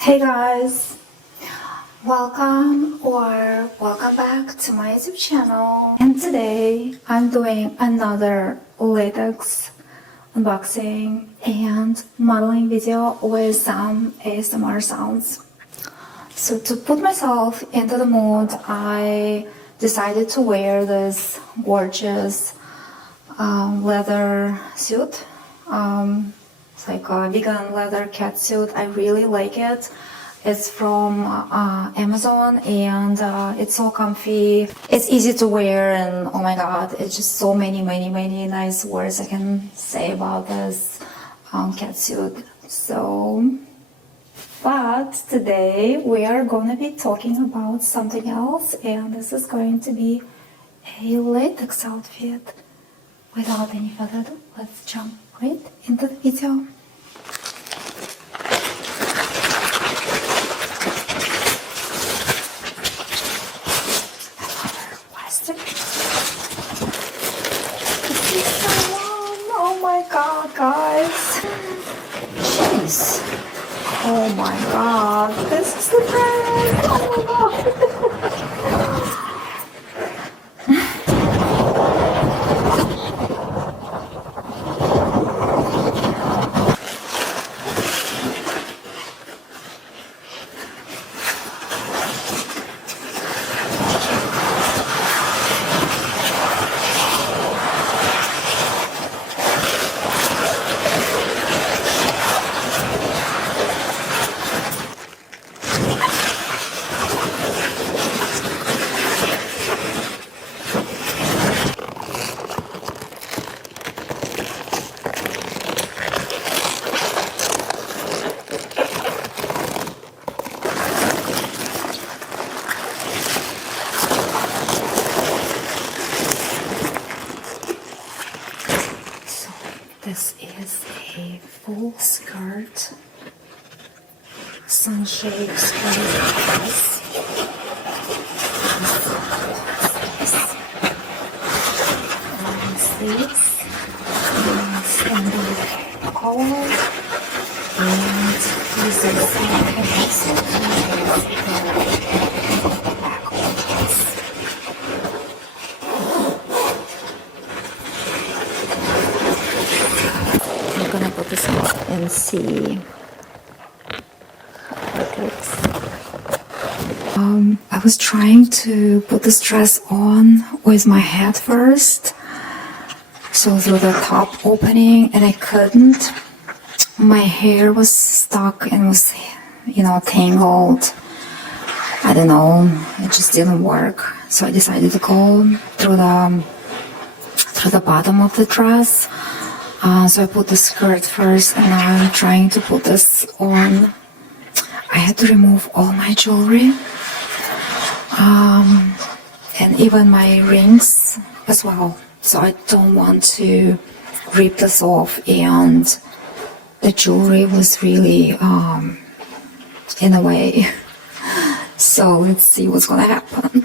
Hey guys, welcome back to my YouTube channel, and today I'm doing another latex unboxing and modeling video with some ASMR sounds. So to put myself into the mood, I decided to wear this gorgeous leather suit. It's like a vegan leather cat suit. I really like it. It's from Amazon, and it's so comfy. It's easy to wear, and oh my god, it's just so many nice words I can say about this cat suit. But today we are going to be talking about something else, and this is going to be a latex outfit. Without any further ado, let's jump right into the video. Plastic. Oh my god, guys. Jeez. Oh my god, this is the best. Oh my god. This is a full skirt, sunshade skirt dress. And sleeves, and standard collar, and this is I'm gonna put this on and see how it looks. I was trying to put this dress on with my head first, so through the top opening, and I couldn't. My hair was stuck and was, tangled. I don't know, it just didn't work. So I decided to go through the bottom of the dress. So I put the skirt first, and now I'm trying to put this on. I had to remove all my jewelry, and even my rings as well. So I don't want to rip this off, and the jewelry was really in the way. So let's see what's gonna happen.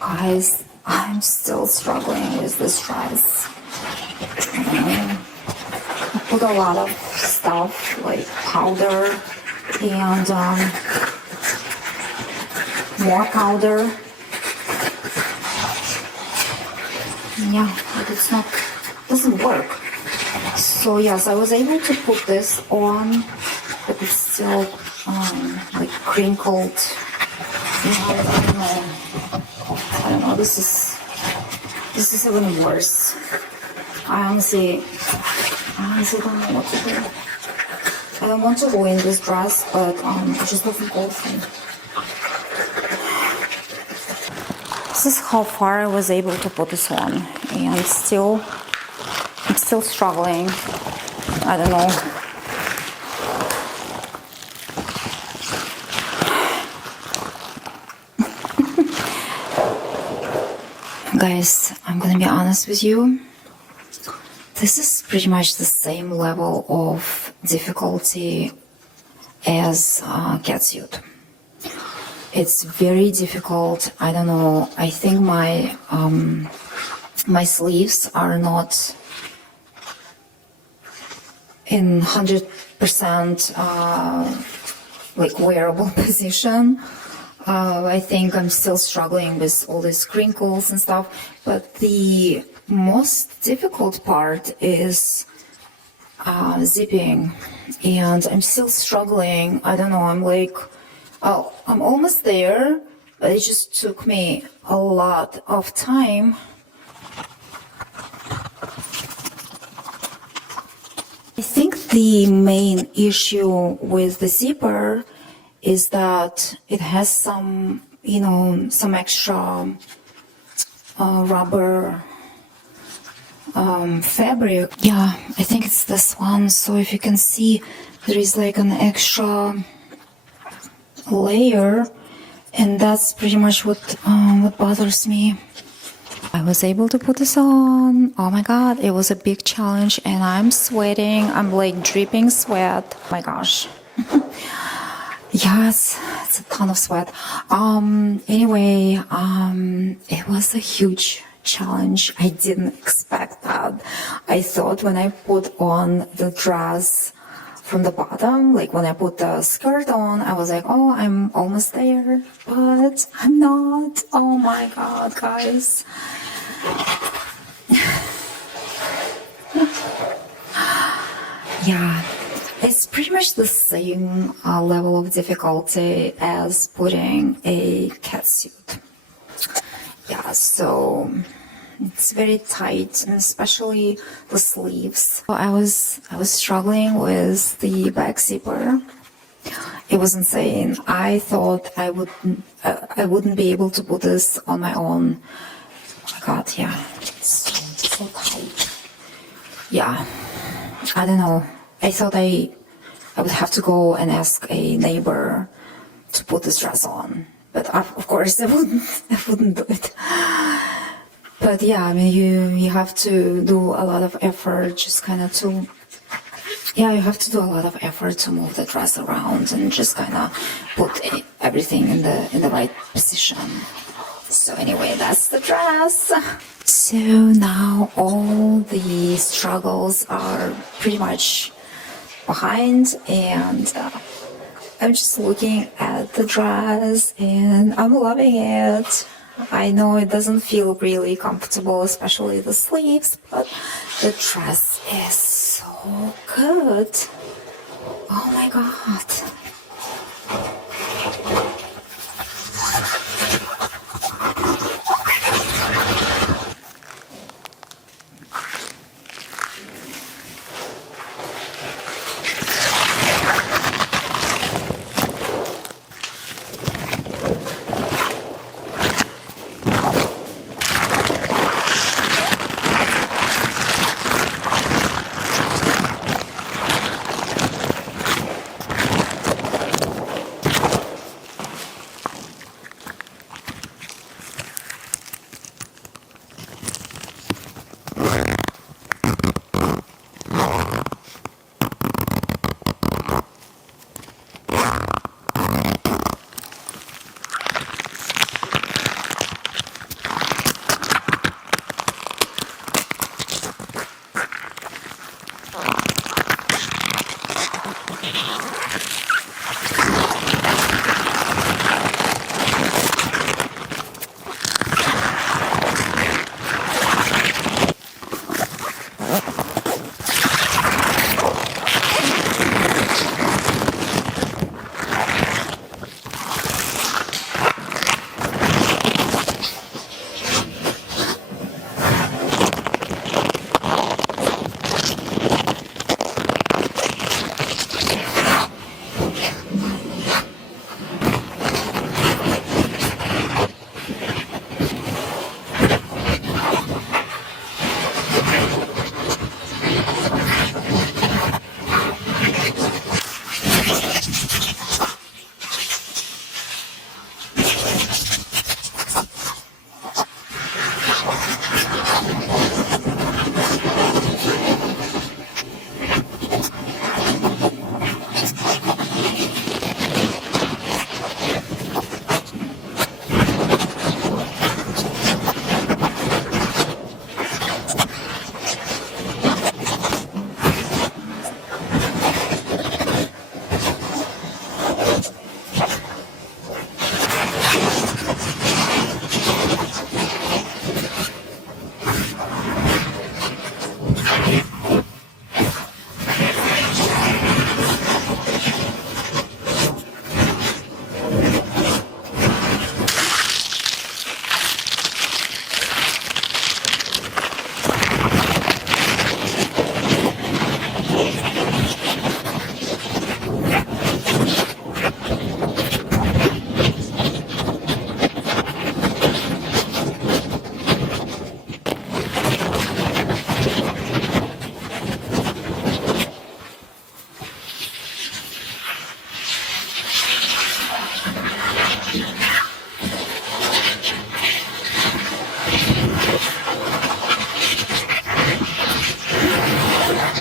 Guys, I'm still struggling with this dress. I put a lot of stuff like powder and more powder. Yeah, but doesn't work. So yes, I was able to put this on, but it's still like crinkled. I don't know, this is even worse. I honestly don't know what to do. I don't want to go in this dress, but it just doesn't go for me. This is how far I was able to put this on, and I'm still struggling. I don't know. Guys, I'm gonna be honest with you. This is pretty much the same level of difficulty as catsuit. It's very difficult. I don't know. I think my sleeves are not in 100% like wearable position. I think I'm still struggling with all these crinkles and stuff, but the most difficult part is zipping, and I'm still struggling. I don't know, I'm like, oh, I'm almost there, but it just took me a lot of time. I think the main issue with the zipper is that it has some, you know, some extra rubber fabric. Yeah, I think it's this one. So if you can see, there is like an extra layer, and that's pretty much what bothers me. I was able to put this on. Oh my god, it was a big challenge, and I'm sweating. I'm like dripping sweat. Oh my gosh. Yes, it's a ton of sweat. Anyway, it was a huge challenge. I didn't expect that. I thought when I put on the dress from the bottom, like when I put the skirt on, I was like, oh, I'm almost there, but I'm not. Oh my god, guys. Yeah, it's pretty much the same level of difficulty as putting a catsuit. Yeah, so it's very tight, and especially the sleeves. I was struggling with the back zipper. It was insane. I thought I wouldn't be able to put this on my own. Oh my god, yeah, it's so tight. Yeah, I don't know. I thought I would have to go and ask a neighbor to put this dress on, but of course I wouldn't do it. But yeah, I mean, you have to do a lot of effort, just kind of to, yeah, you have to do a lot of effort to move the dress around and just kind of put everything in the right position. So anyway, that's the dress. So now all the struggles are pretty much behind, and I'm just looking at the dress and I'm loving it. I know it doesn't feel really comfortable, especially the sleeves, but the dress is so good. Oh my god.